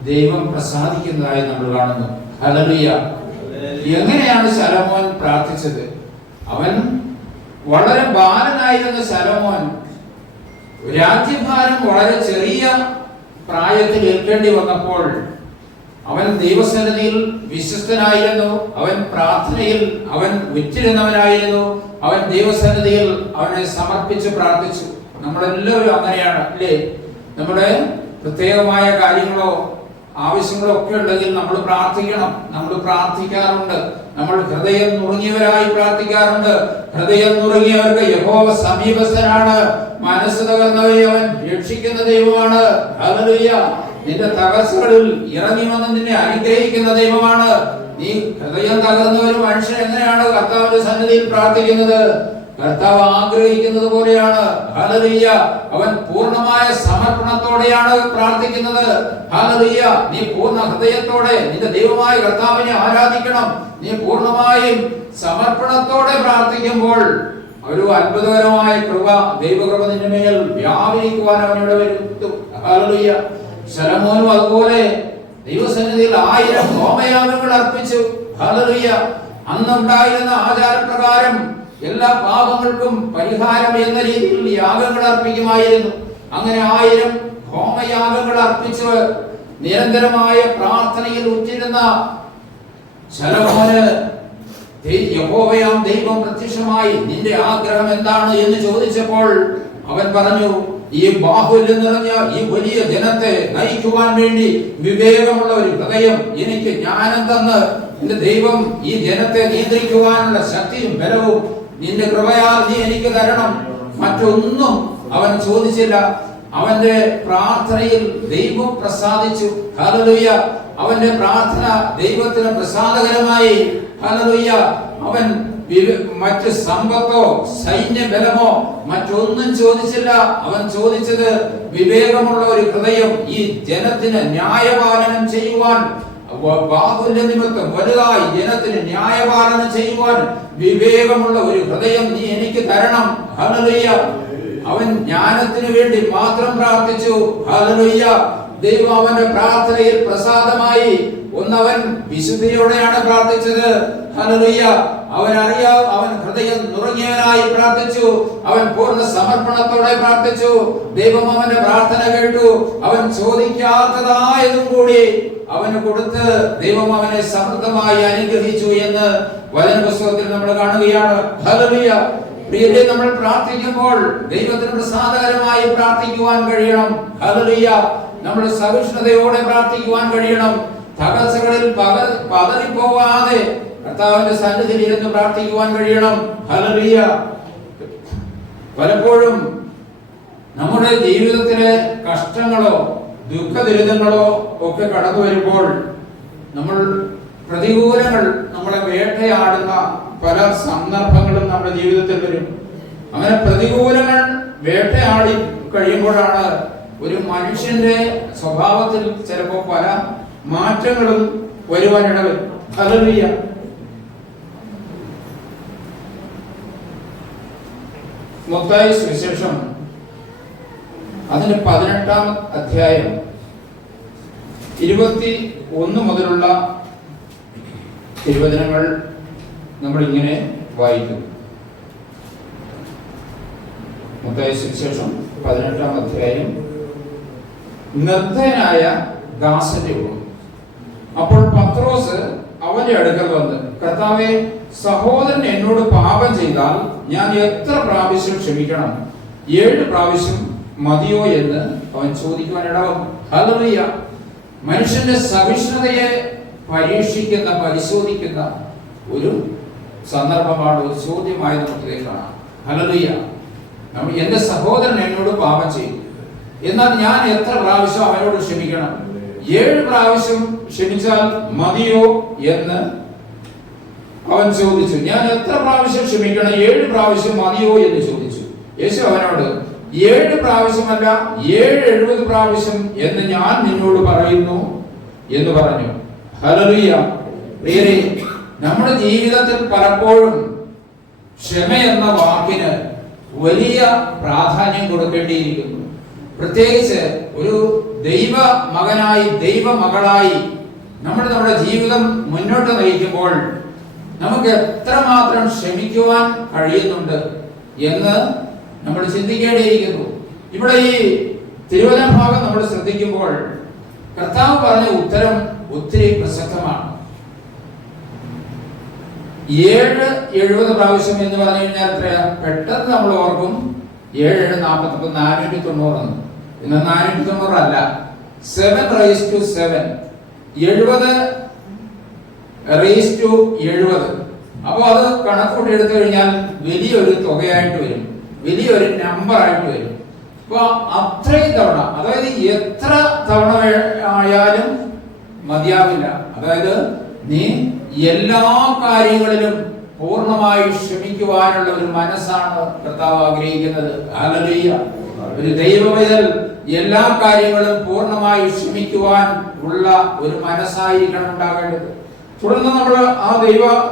ദൈവം പ്രസാദിക്കുന്നതായി നമ്മൾ കാണുന്നു. ഹല്ലേലൂയ. എങ്ങനെയാണ് ശലോമോൻ പ്രാർത്ഥിച്ചത്? അവൻ വളരെ ബാലനായിരുന്ന ശലോമോൻ രാജ്യഭാരം വളരെ ചെറിയ പ്രായത്തിൽ ഏൽക്കേണ്ടി വന്നപ്പോൾ അവൻ ദൈവസന്നിധിയിൽ വിശ്വസ്തനായിരുന്നു. അവൻ പ്രാർത്ഥനയിൽ അവൻ ഉറ്റിരുന്നവനായിരുന്നു. അവൻ ദൈവസന്നിധിയിൽ അവനെ സമർപ്പിച്ച് പ്രാർത്ഥിച്ചു. നമ്മളെല്ലാവരും അങ്ങനെയാണ്, അല്ലേ? നമ്മുടെ പ്രത്യേകമായ കാര്യങ്ങളോ ആവശ്യങ്ങളോ ഒക്കെ ഉണ്ടെങ്കിൽ നമ്മൾ പ്രാർത്ഥിക്കണം. നമ്മൾ പ്രാർത്ഥിക്കാറുണ്ട്. നമ്മൾ ഹൃദയം നുറുങ്ങിയവരായി പ്രാർത്ഥിക്കാറുണ്ട്. ഹൃദയം നുറുങ്ങിയവർക്ക് യഹോവ സമീപസ്ഥനാണ്. മനസ്സ് തകർന്നവരെ അവൻ രക്ഷിക്കുന്ന ദൈവമാണ്. ഹല്ലേലൂയ. നിന്റെ തകർച്ചകളിൽ ഇറങ്ങി വന്ന് നിന്നെ അനുഗ്രഹിക്കുന്ന ദൈവമാണ്. നീ ഹൃദയം തകർന്ന ഒരു മനുഷ്യൻ എങ്ങനെയാണ് കർത്താവിന്റെ സന്നിധിയിൽ പ്രാർത്ഥിക്കുന്നത്? കർത്താവ് ആഗ്രഹിക്കുന്നത് പോലെയാണ്. ഹല്ലേലൂയ. അവൻ പൂർണ്ണമായ സമർപ്പണത്തോടെയാണ് പ്രാർത്ഥിക്കുന്നത്. ഹല്ലേലൂയ. നീ പൂർണ്ണ ഹൃദയത്തോടെ നിന്റെ ദൈവമായ കർത്താവിനെ ആരാധിക്കണം. നീ പൂർണ്ണമായും സമർപ്പണത്തോടെ പ്രാർത്ഥിക്കുമ്പോൾ ഒരു അത്ഭുതകരമായ കൃപ, ദൈവകൃപ നിന്റെ മേൽ വ്യാപരിക്കുവാൻ അവനിവിടെ വരുത്തും. ഹല്ലേലൂയ. ശലോമോനും അതുപോലെ ദൈവസന്നിധിയിൽ 1000 ഹോമയാഗങ്ങൾ അർപ്പിച്ചു. ഹല്ലേലൂയ. അന്നുണ്ടായിരുന്ന ആചാരപ്രകാരം എല്ലാ പാപങ്ങൾക്കും പരിഹാരം എന്ന രീതിയിൽ യാഗങ്ങൾ അർപ്പിക്കുമായിരുന്നു. അങ്ങനെ 1000 ഹോമയാഗങ്ങൾ അർപ്പിച്ച് നിരന്തരമായ പ്രാർത്ഥനയിൽ ഉറ്റിരുന്ന ശലോമോന് യഹോവയാം ദൈവം പ്രത്യക്ഷമായി നിന്റെ ആഗ്രഹം എന്താണ് എന്ന് ചോദിച്ചപ്പോൾ അവൻ പറഞ്ഞു, ഈ ബാഹുല്യം നിറഞ്ഞ ഈ വലിയ ജനത്തെ നയിക്കുവാൻ വേണ്ടി വിവേകമുള്ള ഒരു ഹൃദയം എനിക്ക് ജ്ഞാനം തന്ന് എന്റെ ദൈവം ഈ ജനത്തെ നിയന്ത്രിക്കുവാനുള്ള ശക്തിയും ബലവും നിന്റെ കൃപയാൽ നീ എനിക്ക് തരണം. മറ്റൊന്നും അവൻ ചോദിച്ചില്ല. അവന്റെ പ്രാർത്ഥനയിൽ ദൈവം പ്രസാദിച്ചു. ഹല്ലേലൂയ. അവന്റെ പ്രാർത്ഥന ദൈവത്തിന് പ്രസാദകരമായി. ഹല്ലേലൂയ. അവൻ മറ്റ് സമ്പത്തോ സൈന്യബലമോ മറ്റൊന്നും ചോദിച്ചില്ല. അവൻ ചോദിച്ചത് വിവേകമുള്ള ഒരു ഹൃദയം, ഈ ജനത്തിന് ന്യായപാലനം ചെയ്യുവാൻ, ബാഹുല്യ നിമിത്തം വലുതായി ജനത്തിന് ന്യായപാലനം ചെയ്യുവാൻ വിവേകമുള്ള ഒരു ഹൃദയം നീ എനിക്ക് തരണം. ഹല്ലേലൂയ. അവൻ ജ്ഞാനത്തിന് വേണ്ടി മാത്രം പ്രാർത്ഥിച്ചു. ഹല്ലേലൂയ. ദൈവം അവന്റെ പ്രാർത്ഥനയിൽ പ്രസാദമായി. ഒന്നവൻ വിശുദ്ധിയോടെയാണ് പ്രാർത്ഥിച്ചത്. ഹല്ലേലൂയ. അവൻ ഹൃദയം നുറുങ്ങിയവനായി പ്രാർത്ഥിച്ചു. അവൻ പൂർണ്ണ സമർപ്പണത്തോടെ പ്രാർത്ഥിച്ചു. ദൈവം അവന്റെ പ്രാർത്ഥന കേട്ടു. അവൻ ചോദിക്കാത്തതായതും കൂടി അവന് കൊടുത്ത് ദൈവം അവനെ സമൃദ്ധമായി അനുഗ്രഹിച്ചു എന്ന് വചനപുസ്തകത്തിൽ നമ്മൾ കാണുകയാണ്. ഹല്ലേലൂയ. പ്രിയരെ, നമ്മൾ പ്രാർത്ഥിക്കുമ്പോൾ ദൈവത്തിന് പ്രസാദകരമായി പ്രാർത്ഥിക്കുവാൻ കഴിയണം. ഹല്ലേലൂയ. നമ്മൾ സഹിഷ്ണുതയോടെ പ്രാർത്ഥിക്കുവാൻ കഴിയണം. തകർച്ചകളിൽ പതറിപ്പോവാതെ കർത്താവിന്റെ സന്നിധിയിൽ ഇരുന്ന് പ്രാർത്ഥിക്കുവാൻ കഴിയണം. ഹല്ലേലൂയ. പലപ്പോഴും നമ്മുടെ ജീവിതത്തിലെ കഷ്ടങ്ങളോ ദുഃഖദുരിതങ്ങളോ ഒക്കെ കടന്നു വരുമ്പോൾ നമ്മൾ പ്രതികൂലങ്ങൾ നമ്മളെ വേട്ടയാടുന്ന പല സന്ദർഭങ്ങളും നമ്മുടെ ജീവിതത്തിൽ വരും. അങ്ങനെ പ്രതികൂലങ്ങൾ വേട്ടയാടി കഴിയുമ്പോഴാണ് ഒരു മനുഷ്യന്റെ സ്വഭാവത്തിൽ ചിലപ്പോൾ പല മാറ്റങ്ങളും വരുവാനിടവരും. ഹല്ലേലൂയ. മത്തായി സുവിശേഷം അതിന്റെ 18-ാം അധ്യായം 21 മുതലുള്ള തിരുവചനങ്ങൾ നമ്മൾ ഇങ്ങനെ വായിക്കും. മത്തായി സുവിശേഷം 18-ാം അധ്യായം. നിർദ്ധയനായ ദാസന്റെ ഗുണം. അപ്പോൾ പത്രോസ് അവന്റെ അടുക്കൽ വന്ന്, കർത്താവേ, സഹോദരൻ എന്നോട് പാപം ചെയ്താൽ ഞാൻ എത്ര പ്രാവശ്യം ക്ഷമിക്കണം? 7 പ്രാവശ്യം മതിയോ എന്ന് അവൻ ചോദിക്കുവാൻ ഇടവന്നു. ഹല്ലേലൂയ. മനുഷ്യന്റെ സഹിഷ്ണുതയെ പരീക്ഷിക്കുന്ന, പരിശോധിക്കുന്ന ഒരു സന്ദർഭമാണ്, ഒരു ചോദ്യമായി നമുക്ക് കാണാം. ഹല്ലേലൂയ. എന്റെ സഹോദരൻ എന്നോട് പാപം ചെയ്തു, എന്നാൽ ഞാൻ എത്ര പ്രാവശ്യം അവനോട് ക്ഷമിക്കണം? 7 പ്രാവശ്യം ക്ഷമിച്ചാൽ മതിയോ എന്ന് അവൻ ചോദിച്ചു. ഞാൻ എത്ര പ്രാവശ്യം ക്ഷമിക്കണം? 7 പ്രാവശ്യം മതിയോ എന്ന് ചോദിച്ചു. യേശു അവനോട്, 7 പ്രാവശ്യമല്ല, 70 പ്രാവശ്യം എന്ന് ഞാൻ നിന്നോട് പറയുന്നു എന്ന് പറഞ്ഞു. ഹല്ലേലൂയ. പ്രിയരേ, നമ്മുടെ ജീവിതത്തിൽ പലപ്പോഴും ക്ഷമ എന്ന വാക്കിന് വലിയ പ്രാധാന്യം കൊടുക്കേണ്ടിയിരിക്കുന്നു. പ്രത്യേകിച്ച് ഒരു ദൈവ മകനായി, ദൈവ മകളായി നമ്മുടെ ജീവിതം മുന്നോട്ട് നയിക്കുമ്പോൾ നമുക്ക് എത്രമാത്രം ക്ഷമിക്കുവാൻ കഴിയുന്നുണ്ട് എന്ന് നമ്മൾ ചിന്തിക്കേണ്ടിയിരിക്കുന്നു. ഇവിടെ ഈ തിരുവചന ഭാഗം നമ്മൾ ശ്രദ്ധിക്കുമ്പോൾ കർത്താവ് പറഞ്ഞ ഉത്തരം ഒത്തിരി പ്രസക്തമാണ്. 70 പ്രാവശ്യം എന്ന് പറഞ്ഞു കഴിഞ്ഞാൽ എത്രയാ? പെട്ടെന്ന് നമ്മൾ ഓർക്കും 7 40 490. ഇന്ന് 490 അല്ല, 7:7, 70:70. അപ്പൊ അത് കണക്കൂട്ടി എടുത്തു കഴിഞ്ഞാൽ വലിയൊരു തുകയായിട്ട് വരും, വലിയൊരു നമ്പർ ആയിട്ട് വരും. അപ്പൊ അത്രയും തവണ, അതായത് എത്ര തവണ ആയാലും മതിയാവില്ല. അതായത് നീ എല്ലാ കാര്യങ്ങളിലും പൂർണ്ണമായി ക്ഷമിക്കുവാനുള്ള ഒരു മനസ്സാണ് കർത്താവ് ആഗ്രഹിക്കുന്നത്. ഹല്ലേലൂയ. ഒരു ദൈവപൈതൽ എല്ലാ കാര്യങ്ങളും പൂർണ്ണമായി ക്ഷമിക്കുവാൻ ഉള്ള ഒരു മനസ്സായിരിക്കണം ഉണ്ടാകേണ്ടത്. തുടർന്ന് നമ്മൾ ആ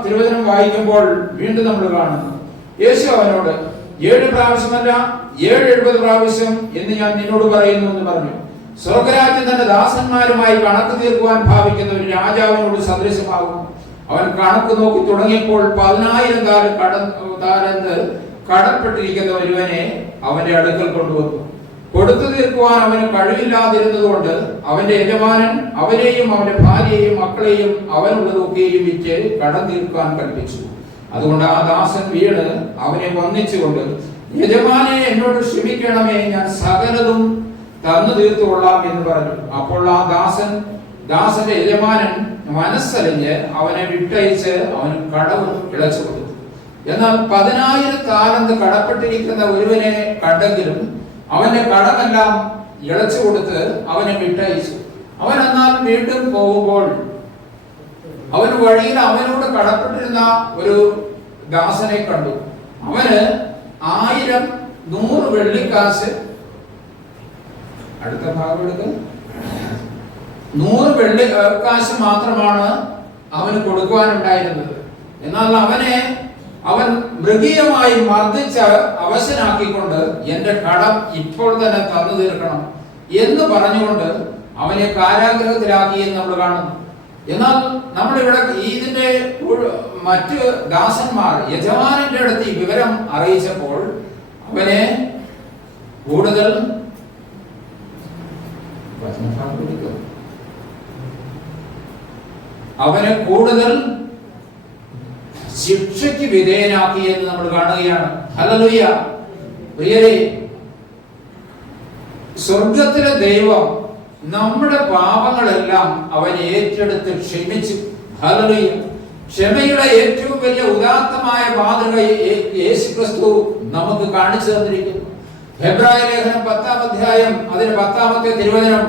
തിരുവചനം വായിക്കുമ്പോൾ വീണ്ടും നമ്മൾ കാണുന്നു, യേശു അവനോട് 7 പ്രാവശ്യമല്ല 70 പ്രാവശ്യം എന്ന് ഞാൻ നിന്നോട് പറയുന്നു എന്ന് പറഞ്ഞു. സ്വർഗരാജ്യം തന്റെ ദാസന്മാരുമായി കണക്ക് തീർക്കുവാൻ ഭാവിക്കുന്ന ഒരു രാജാവിനോട് സദൃശമാകും. അവൻ കണക്ക് നോക്കി തുടങ്ങിയപ്പോൾ 10,000 താലന്ത് കടപ്പെട്ടിരിക്കുന്ന ഒരുവനെ അവന്റെ അടുക്കൽ കൊണ്ടുവന്നു. കൊടുത്തു തീർക്കുവാൻ അവന് കഴിവില്ലാതിരുന്നതുകൊണ്ട് അവന്റെ യജമാനൻ അവനെയും അവന്റെ ഭാര്യയെയും മക്കളെയും അവനുള്ളതൊക്കെയും വിറ്റ് കടം തീർക്കാൻ കൽപ്പിച്ചു. അതുകൊണ്ട് ആ ദാസൻ വീണ് അവനെ വന്ദിച്ചുകൊണ്ട്, യജമാനെ, എന്നോട് ക്ഷമിക്കണമേ, ഞാൻ സകലതും തന്നു തീർത്തുകൊള്ളാം എന്ന് പറഞ്ഞു. അപ്പോൾ ആ ദാസന്റെ യജമാനൻ മനസ്സലിഞ്ഞ് അവനെ വിട്ടയച്ച് അവന് കടവും ഇളച്ചു കൊടുത്തു. എന്നാൽ 10,000 താലന്ത് കടപ്പെട്ടിരിക്കുന്ന ഒരുവനെ കണ്ടെങ്കിലും അവന്റെ കടമെല്ലാം ഇളച്ചു കൊടുത്ത് അവനെ വിട്ടയച്ചു. അവൻ എന്നാൽ വീണ്ടും പോകുമ്പോൾ അവന് വഴിയിൽ അവനോട് കടപ്പെട്ടിരുന്ന ഒരു ദാസനെ കണ്ടു. അവന് 100 വെള്ളിക്കാശ്, അടുത്ത ഭാഗം എടുക്കുക, 100 വെള്ളിക്കാശ് മാത്രമാണ് അവന് കൊടുക്കുവാനുണ്ടായിരുന്നത്. എന്നാൽ അവൻ മൃഗീയമായി മർദ്ദിച്ച് അവശനാക്കിക്കൊണ്ട് എന്റെ കടം ഇപ്പോൾ തന്നെ തന്നു തീർക്കണം എന്ന് പറഞ്ഞുകൊണ്ട് അവനെ കാരാഗ്രഹത്തിലാക്കി എന്ന് നമ്മൾ കാണുന്നു. എന്നാൽ നമ്മളിവിടെ ഇതിന്റെ മറ്റ് ദാസന്മാർ യജമാനന്റെ അടുത്ത് ഈ വിവരം അറിയിച്ചപ്പോൾ അവനെ കൂടുതൽ ശിക്ഷയ്ക്ക് വിധേയനാക്കി എന്ന് നമ്മൾ കാണുകയാണ്. ഹല്ലേലൂയ. പ്രിയരേ, സ്വർഗത്തിലെ ദൈവം നമ്മുടെ പാപങ്ങളെല്ലാം അവൻ ഏറ്റെടുത്ത് ക്ഷമിച്ചു. ഹല്ലേലൂയ. ക്ഷമയുടെ ഏറ്റവും വലിയ ഉദാത്തമായ മാതൃക യേശുക്രിസ്തു നമുക്ക് കാണിച്ചു തന്നിരിക്കുന്നു. ഹെബ്രായ ലേഖനം 10-ാം അധ്യായം അതിന് 10-ാമത്തെ തിരുവചനം,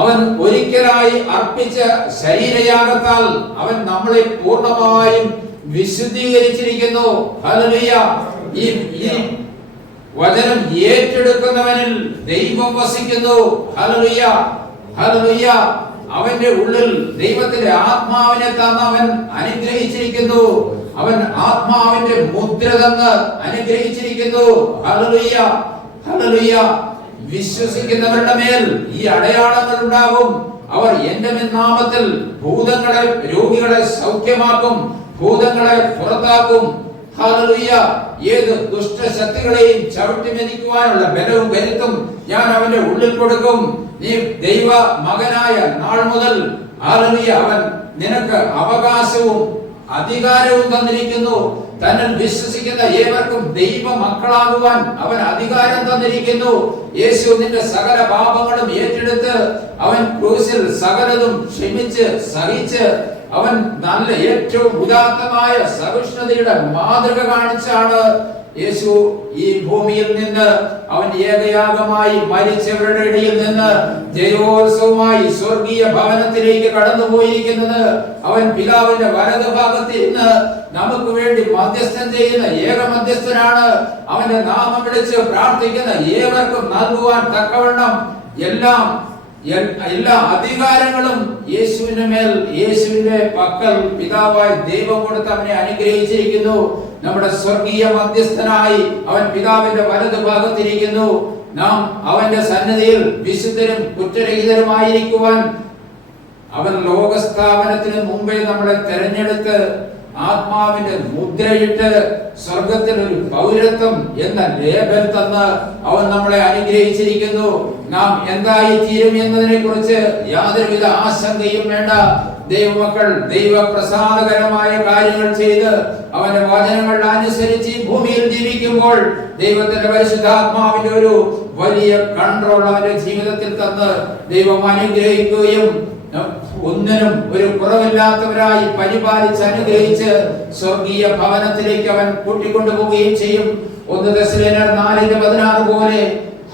അവൻ ഒരിക്കലായി അർപ്പിച്ച ശരീരയാഗത്താൽ അവൻ നമ്മളെ പൂർണ്ണമായും വിശുദ്ധീകരിച്ചിരിക്കുന്നു. ഹല്ലേലൂയ. ഈ വചനം ഏറ്റെടുക്കുന്നവനിൽ ദൈവം വസിക്കുന്നു. ഹല്ലേലൂയ. ഹല്ലേലൂയ. അവന്റെ ഉള്ളിൽ ദൈവത്തിന്റെ ആത്മാവിനെ തന്ന് അവൻ അനുഗ്രഹിച്ചിരിക്കുന്നു. അവൻ ആത്മാവിന്റെ മുദ്ര തന്ന് അനുഗ്രഹിച്ചിരിക്കുന്നു. ഹല്ലേലൂയ. ഹല്ലേലൂയ. വിശ്വസിക്കുന്നവരുടെ മേൽ ഈ അടയാളങ്ങൾ ഉണ്ടാകും. അവർ എന്റെ നാമത്തിൽ ഭൂതങ്ങളെ രോഗികളെ സൗഖ്യമാക്കും, ഭൂതങ്ങളെ പുറത്താക്കും. ഹല്ലേലൂയ. ഏത് ദുഷ്ടശക്തികളെയും ചവിട്ടി മെതിക്കുവാനുള്ള ബലവും കരുത്തും ഞാൻ അവന്റെ ഉള്ളിൽ കൊടുക്കും. നീ ദൈവ മകനായ നാൾ മുതൽ ഹല്ലേലൂയ അവൻ നിനക്ക് അവകാശവും അധികാരവും തന്നിരിക്കുന്നു. തന്നിൽ വിശ്വസിക്കുന്ന ഏവർക്കും ദൈവ മക്കളാകുവാൻ അവൻ അധികാരം തന്നിരിക്കുന്നു. യേശു നിന്റെ സകല പാപങ്ങളും ഏറ്റെടുത്ത് അവൻ ക്രൂശിൽ സകലതും ക്ഷമിച്ച് സഹിച്ച് അവൻ നല്ല ഏറ്റവും ഉദാത്തമായ സഹിഷ്ണുതയുടെ മാതൃക കാണിച്ചാണ് യേശു ഈ ഭൂമിയിൽ നിന്ന് അവൻ ഏകയാഗമായി മരിച്ചവരുടെ ഇടയിൽ നിന്ന് ജയോത്സവമായി സ്വർഗീയ ഭവനത്തിലേക്ക് കടന്നുപോയിരിക്കുന്നത്. അവൻ പിതാവിന്റെ വലതുഭാഗത്ത് ഇന്ന് നമുക്ക് വേണ്ടി മധ്യസ്ഥം ചെയ്യുന്ന ഏക മധ്യസ്ഥനാണ്. അവന്റെ നാമം വിളിച്ച് പ്രാർത്ഥിക്കുന്ന ഏവർക്കും നൽകുവാൻ തക്കവണ്ണം എല്ലാ അധികാരങ്ങളും യേശുവിന്റെ മേൽ, യേശുവിന്റെ പക്കൽ പിതാവായി ദൈവം കൊടുത്ത് അവനെ അനുഗ്രഹിച്ചിരിക്കുന്നു. നമ്മുടെ സ്വർഗീയ മധ്യസ്ഥനായി അവൻ പിതാവിന്റെ വലതു ഭാഗത്തിരിക്കുന്നു. നാം അവന്റെ സന്നിധിയിൽ വിശുദ്ധരും കുറ്റരഹിതരുമായിരിക്കുവാൻ അവൻ ലോകസ്ഥാപനത്തിന് മുമ്പേ നമ്മളെ തെരഞ്ഞെടുത്ത് ആത്മാവിന്റെ മുദ്രയിട്ട് സ്വർഗത്തിൽ ഒരു പൗരത്വം എന്ന ലേബൽ തന്ന് അവൻ നമ്മളെ അനുഗ്രഹിച്ചിരിക്കുന്നു. നാം എന്തായി തീരും എന്നതിനെ കുറിച്ച് യാതൊരുവിധ ആശങ്കയും വേണ്ട. ദൈവമക്കൾ ദൈവപ്രസാദകരമായ കാര്യങ്ങൾ ചെയ്ത് അവന്റെ വചനങ്ങൾ അനുസരിച്ച് ഭൂമിയിൽ ജീവിക്കുമ്പോൾ ദൈവത്തിന്റെ പരിശുദ്ധാത്മാവിന്റെ ഒരു വലിയ കൺട്രോൾ അവന്റെ ജീവിതത്തിൽ തന്ന് ദൈവം അനുഗ്രഹിക്കുകയും ഒന്നിനും ഒരു കുറവില്ലാത്തവരായി പരിപാലിച്ച് അനുഗ്രഹിച്ച് സ്വർഗീയ ഭവനത്തിലേക്ക് അവൻ കൂട്ടിക്കൊണ്ടുപോവുകയും ചെയ്യും. 1 തെസ്സലോനിക്കർ 4:16 പോലെ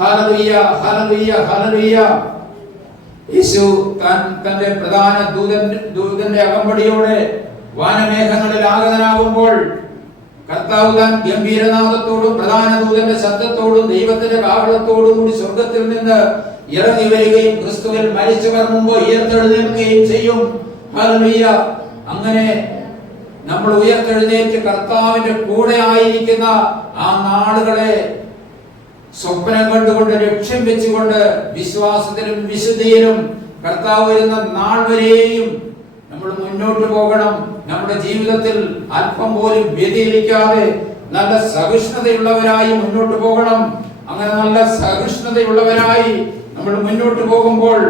ഹല്ലേലൂയ ഹല്ലേലൂയ ഹല്ലേലൂയ. യേശു തന്റെ പ്രധാന ദൂതന്റെ അകമ്പടിയോടെ വാനമേഘങ്ങളിൽ ആഗതനാകുമ്പോൾ കർത്താവ് താൻ ഗംഭീരനാദത്തോടും പ്രധാന ദൂതന്റെ ശബ്ദത്തോടും ദൈവത്തിന്റെ കാഹളത്തോടും കൂടി സ്വർഗത്തിൽ നിന്ന് ഇറങ്ങി വരികയും ക്രിസ്തുവിൽ മരിച്ചവർ മുമ്പ് ഉയർത്തെഴുന്നേൽക്കുകയും ചെയ്യും. ഹല്ലേലൂയ. അങ്ങനെ നമ്മൾ ഉയർത്തെഴുന്നേറ്റ് കർത്താവിന്റെ കൂടെ ആയിരിക്കുന്ന ആ നാളുകളെ സ്വപ്നം കണ്ടുകൊണ്ട് ലക്ഷ്യം വെച്ചുകൊണ്ട് വിശ്വാസത്തിലും വിശുദ്ധിയിലും കർത്താവ് വരുന്ന നാൾ വരെയും നമ്മൾ മുന്നോട്ട് പോകണം. നമ്മുടെ ജീവിതത്തിൽ അല്പം പോലും വ്യതിചലിക്കാതെ നല്ല സഹിഷ്ണുതയുള്ളവരായി മുന്നോട്ട് പോകണം. അങ്ങനെ നല്ല സഹിഷ്ണുതയുള്ളവരായി നമ്മൾ മുന്നോട്ട് പോകുമ്പോൾ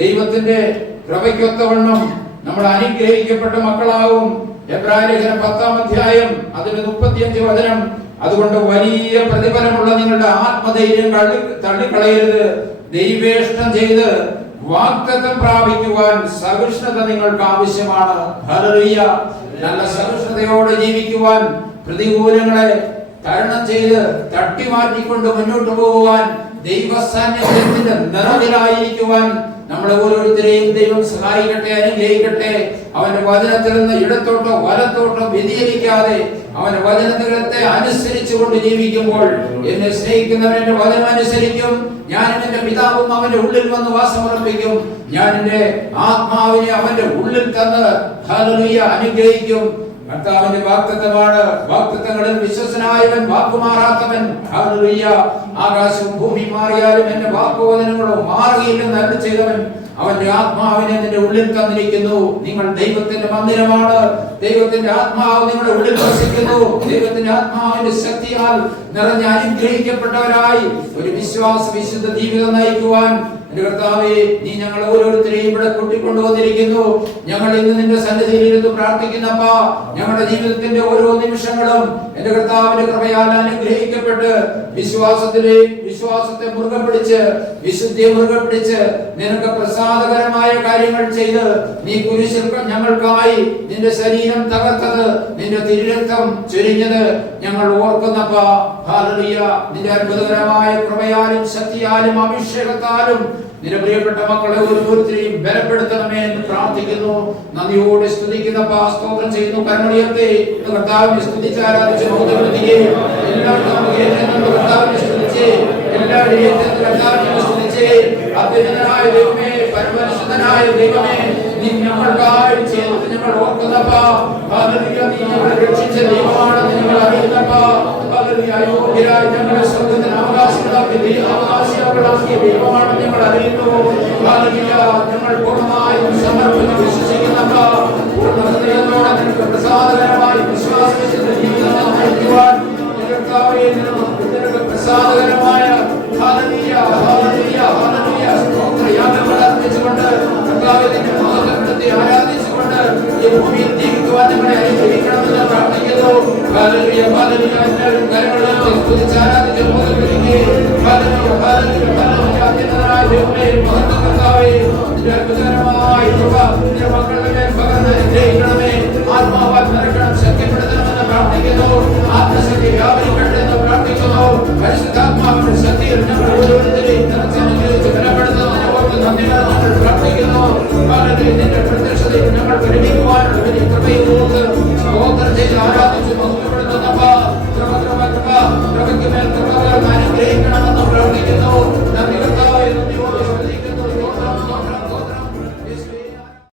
ദൈവത്തിന്റെ കൃപയ്ക്കൊത്തവണ്ണം നമ്മൾ അനുഗ്രഹിക്കപ്പെട്ട മക്കളാവും. എബ്രായലേഖനം 10-ാം അധ്യായം അതിന്റെ 35 വചനം. അതുകൊണ്ട് വലിയ പ്രതിഫലമുള്ള നിങ്ങളുടെ ആത്മധൈര്യം തള്ളിക്കളയരുത്. ദൈവേഷ്ടം ചെയ്ത് വാഗ്ദത്തം പ്രാപിക്കുവാൻ സഹിഷ്ണുത നിങ്ങൾക്ക് ആവശ്യമാണ്. ഹല്ലേലൂയ. നല്ല സഹിഷ്ണുതയോടെ ജീവിക്കുവാൻ, പ്രതികൂലങ്ങളെ തരണം ചെയ്ത് തട്ടിമാറ്റിക്കൊണ്ട് മുന്നോട്ട് പോകുവാൻ, ദൈവ സാന്നിധ്യത്തിന്റെ നിറവിലായിരിക്കുവാൻ നമ്മളെ ഓരോരുത്തരെയും ദൈവം സഹായിക്കട്ടെ, അനുഗ്രഹിക്കട്ടെ. അവന്റെ വചനത്തിൽ നിന്ന് ഇടത്തോട്ടോ വലത്തോട്ടോ വ്യതിചലിക്കാതെ അവന്റെ വചനത്തെ അനുസരിച്ചുകൊണ്ട് ജീവിക്കുമ്പോൾ എന്നെ സ്നേഹിക്കുന്നവൻ എന്റെ വചനം അനുസരിക്കും. ഞാനും എന്റെ പിതാവും അവന്റെ ഉള്ളിൽ വന്ന് വാസമുറപ്പിക്കും. ഞാൻ എന്റെ ആത്മാവിനെ അവന്റെ ഉള്ളിൽ തന്ന് ഹല്ലേലൂയ അനുഗ്രഹിക്കും. കർത്താവിന്റെ വാഗ്ദത്തമാണ്. വാഗ്ദത്തങ്ങളിൽ വിശ്വസനായവൻ, വാക്കുമാറാത്തവൻ. ഹല്ലേലൂയ. ആകാശവും ഭൂമി മാറിയാലും എന്റെ വാക്കുവചനങ്ങളോ മാറുകയില്ലെന്ന് അരുളി ചെയ്തവൻ അവന്റെ ആത്മാവിനെ നിന്റെ ഉള്ളിൽ തന്നിരിക്കുന്നു. നിങ്ങൾ ദൈവത്തിന്റെ മന്ദിരമാണ്. ദൈവത്തിന്റെ ആത്മാവ് നിങ്ങളുടെ ഉള്ളിൽ വസിക്കുന്നു. ദൈവത്തിന്റെ ആത്മാവിന്റെ ശക്തിയാൽ നിറഞ്ഞ അനുഗ്രഹിക്കപ്പെട്ടവരായി ഒരു വിശ്വാസ വിശുദ്ധ ജീവിതം നയിക്കുവാൻ എന്റെ കർത്താവേ, നീ ഞങ്ങൾ ഓരോരുത്തരെയും ഇവിടെ കൂട്ടിക്കൊണ്ടുവന്നിരിക്കുന്നു. ഞങ്ങൾ ഇന്ന് നിന്റെ സന്നിധിയിൽ ഇരുന്ന് പ്രാർത്ഥിക്കുന്നപ്പാ, ഞങ്ങളുടെ ജീവിതത്തിന്റെ ഓരോ നിമിഷങ്ങളും എന്റെ കർത്താവിന്റെ കൃപയാൽ അനുഗ്രഹിക്കപ്പെട്ട് വിശ്വാസത്തെ മുറുകെ പിടിച്ച്, വിശുദ്ധിയെ മുറുകെ പിടിച്ച് നിനക്ക് പ്രസാദകരമായ കാര്യങ്ങൾ ചെയ്ത് നീ കുരിശിൽ ഞങ്ങൾക്കായി നിന്റെ ശരീരം തകർത്തത്, നിന്റെ തിരുരക്തം ചൊരിഞ്ഞത് ഞങ്ങൾ ഓർക്കുന്നപ്പാ. ഹല്ലേലൂയ. നിന്റെ അത്ഭുതകരമായ കൃപയാലും ശക്തിയാലും അഭിഷേകത്താലും നിന്റെ പ്രിയപ്പെട്ട മക്കളെ ഓരോരുത്തരെയും ബലപ്പെടുത്തണമേ എന്ന് പ്രാർത്ഥിക്കുന്നു. നന്ദിയോടെ സ്തുതിക്കുന്നപ്പാ, സ്തോത്രം ചെയ്യുന്നു. കരുണയുയർത്തി കർത്താവിനെ സ്തുതിച്ച് ആരാധിച്ച് ബോധപ്പെടുത്തുകയും കർത്താവിനെ സ്തുതിച്ച് എല്ലാവരെയും കർത്താവിനെ സ്തുതിച്ച് അത്യുന്നതനായ ദൈവമേ, പരമപരിശുദ്ധനായ ദൈവമേ, നീ ഞങ്ങൾക്കായി ചെയ്തത് ഞങ്ങൾ ഓർക്കുന്നപ്പാ. ഹല്ലേലൂയ. നീ ഞങ്ങളെ രക്ഷിച്ച ദൈവമാണെന്ന് ഞങ്ങൾ അറിയുന്നപ്പാ. ഹല്ലേലൂയ. അയോഗ്യരായ ഞങ്ങളെ സ്വർഗ്ഗത്തിന് അവകാശികളാക്കി ആക്കിയ ദൈവമാണെന്ന് ഞങ്ങൾ അറിയുന്നു. ഹല്ലേലൂയ. ഞങ്ങൾ പൂർണ്ണമായും സമർപ്പിച്ച് വിശ്വസിക്കുന്നവ പൂർണ്ണ ഹൃദയത്തോടെ നിനക്ക് പ്രസാദകരമായി വിശ്വാസത്തിന്റെ ജീവിതം നയിക്കുവാൻ കർത്താവേ നിനക്ക് പ്രസാദകരമായ ഹല്ലേലൂയ ഹല്ലേലൂയ ഹല്ലേലൂയ സ്തോത്രയാഗങ്ങൾ അർപ്പിച്ചുകൊണ്ട് കർത്താവേ നിന്റെ മഹത്വത്തെ ആരാധിച്ചുകൊണ്ട് ഈ ഭൂമിയിൽ ജീവിക്കുവാൻ ഞങ്ങളെ അനുഗ്രഹിക്കണമെന്ന് പ്രാർത്ഥിക്കുന്നു. Hallelujah hallelujah. എല്ലാവരും കരങ്ങളെ സ്തുതിച്ച് ആരാധിച്ച് മോദകരിക്കേ. Hallelujah hallelujah hallelujah. അത്യുന്നതനായ ദൈവമേ, മഹത്വ കർത്താവേ, നിന്റെ അത്ഭുതകരമായ കൃപ നിന്റെ മക്കളുടെ മേൽ പകർന്ന് അനുഗ്രഹിക്കണമേ. ആത്മാവാൽ നിറയ്ക്കണം, ശക്തിപ്പെടുത്തണമെന്ന് പ്രാർത്ഥിക്കുന്നു. ആത്മശക്തി വ്യാപരിക്കട്ടെ എന്ന് പ്രാർത്ഥിക്കുന്നു. പരിശുദ്ധാത്മാവിന്റെ ശക്തിയിൽ ഞങ്ങൾ ഓരോരുത്തരെയും നിറച്ച് അനുഗ്രഹിച്ച് ബലപ്പെടുത്തുന്നതിനെ ഓർത്ത് നന്ദിയോടെ ഞങ്ങൾ പ്രാർത്ഥിക്കുന്നു. ഹല്ലേലൂയ. നിന്റെ പ്രത്യക്ഷതയിൽ ഞങ്ങൾ പരിമിക്കുവാനുള്ള വലിയ കൃപയും ഓർത്ത് സ്തോത്രം ചെയ്ത് ആരാധിച്ച് മഹത്വപ്പെടുത്തുന്നപ്പ കൃപയ്ക്ക് മേൽ കൃപ അനുഗ്രഹിക്കണമെന്ന് പ്രാർത്ഥിക്കുന്നു.